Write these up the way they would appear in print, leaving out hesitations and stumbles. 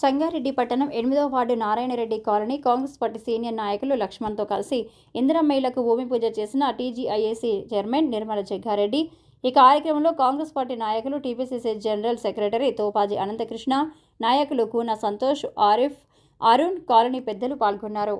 సంగారెడ్డి పట్టణం 8వ ward Narayanareddy colony Congress party senior నాయకులు లక్ష్మణ్తో కలిసి ఇందిరమ్మలకు భూమి పూజ చేసిన టీజీఐఏసీ చైర్మన్ నిర్మల జగ్గారెడ్డి. ఈ కార్యక్రమంలో కాంగ్రెస్ పార్టీ నాయకులు, TPCC general secretary Thopaji Anantakrishna, నాయకులు కూన సంతోష్, ఆరిఫ్, అరుణ్, కాలనీ పెద్దలు పాల్గొన్నారు.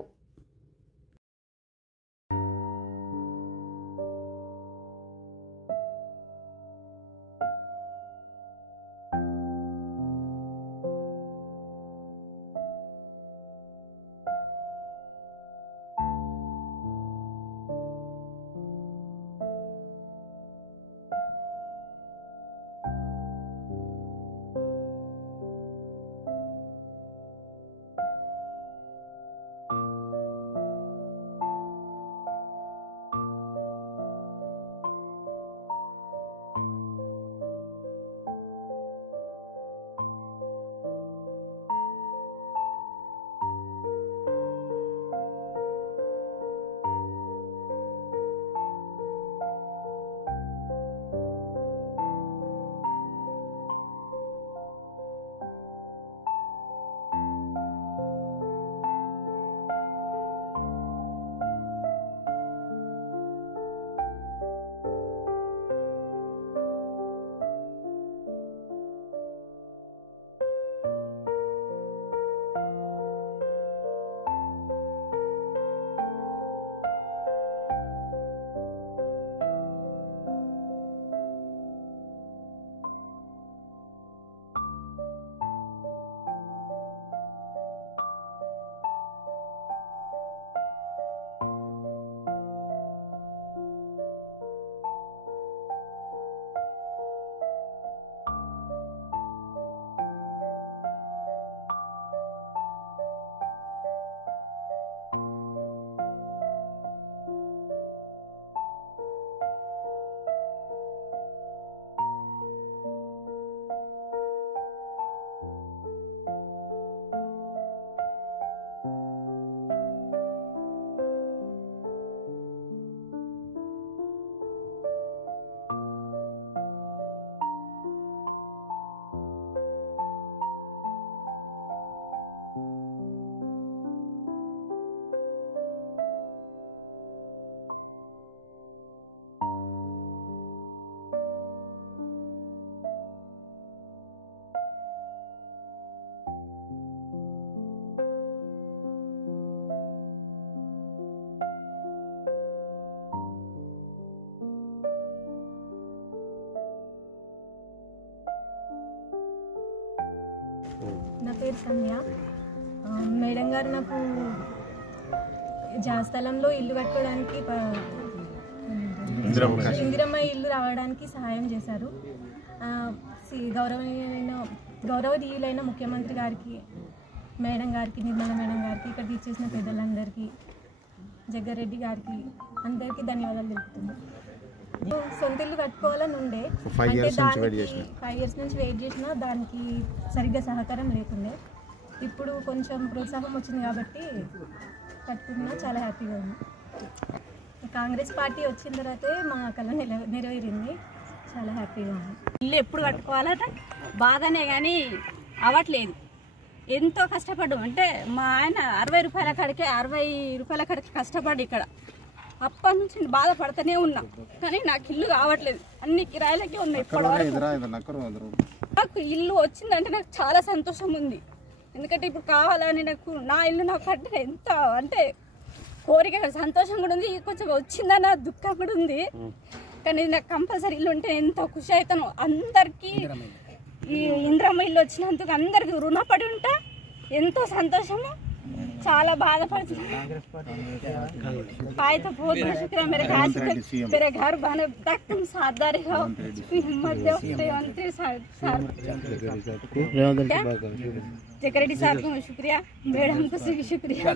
నా పేరు సంధ్య. మేడం గారు నాకు స్థలంలో ఇల్లు కట్టుకోవడానికి, ఇందిరమ్మ ఇల్లు రావడానికి సహాయం చేశారు. గౌరవనీయులైన ముఖ్యమంత్రి గారికి, మేడం గారికి, నిర్మల మేడం గారికి, ఇక్కడ ఇచ్చేసిన పెద్దలందరికీ, జగ్గారెడ్డి గారికి అందరికీ ధన్యవాదాలు తెలుపుతున్నాను. సొంత ఇల్లు కట్టుకోవాలని ఉండే, అంటే దానికి 5 years నుంచి వెయిట్ చేసినా దానికి సరిగ్గా సహకారం లేకుండే. ఇప్పుడు కొంచెం ప్రోత్సాహం వచ్చింది కాబట్టి కట్టుకున్నా. చాలా హ్యాపీగా ఉంది. కాంగ్రెస్ పార్టీ వచ్చిన తర్వాతే మా కళ నెరవేరింది. చాలా హ్యాపీగా ఉంది. ఇల్లు ఎప్పుడు కట్టుకోవాలట బాగానే, కానీ అవ్వట్లేదు. ఎంతో కష్టపడ్డాం. అంటే మా ఆయన 60 రూపాయల కాడికి కష్టపడి ఇక్కడ అప్పటి నుంచి బాధపడుతూనే ఉన్నా, కానీ నాకు ఇల్లు కావట్లేదు. అన్ని కిరాయిలకే ఉన్నాయి. నాకు ఇల్లు వచ్చిందంటే నాకు చాలా సంతోషం ఉంది. ఎందుకంటే ఇప్పుడు కావాలని నా ఇల్లు నాకు కట్టిన ఎంత అంటే కోరిక, సంతోషం కూడా ఉంది. కొంచెం వచ్చిందన్న దుఃఖం కూడా ఉంది. కానీ నాకు కంపల్సరీ ఇల్లు ఉంటే ఎంతో ఖుషి అవుతాను. అందరికీ ఈ ఇందిరమ్మ ఇల్లు వచ్చినందుకు అందరికి రుణపడి ఉంటా. ఎంతో సంతోషము. చాలా బాధపడుతున్నాను. तो बहुत बहुत शुक्रिया मेरे घर बने तक तुम साथदारी हो। जगरेड्डी साहब को शुक्रिया, मैडम को शुक्रिया।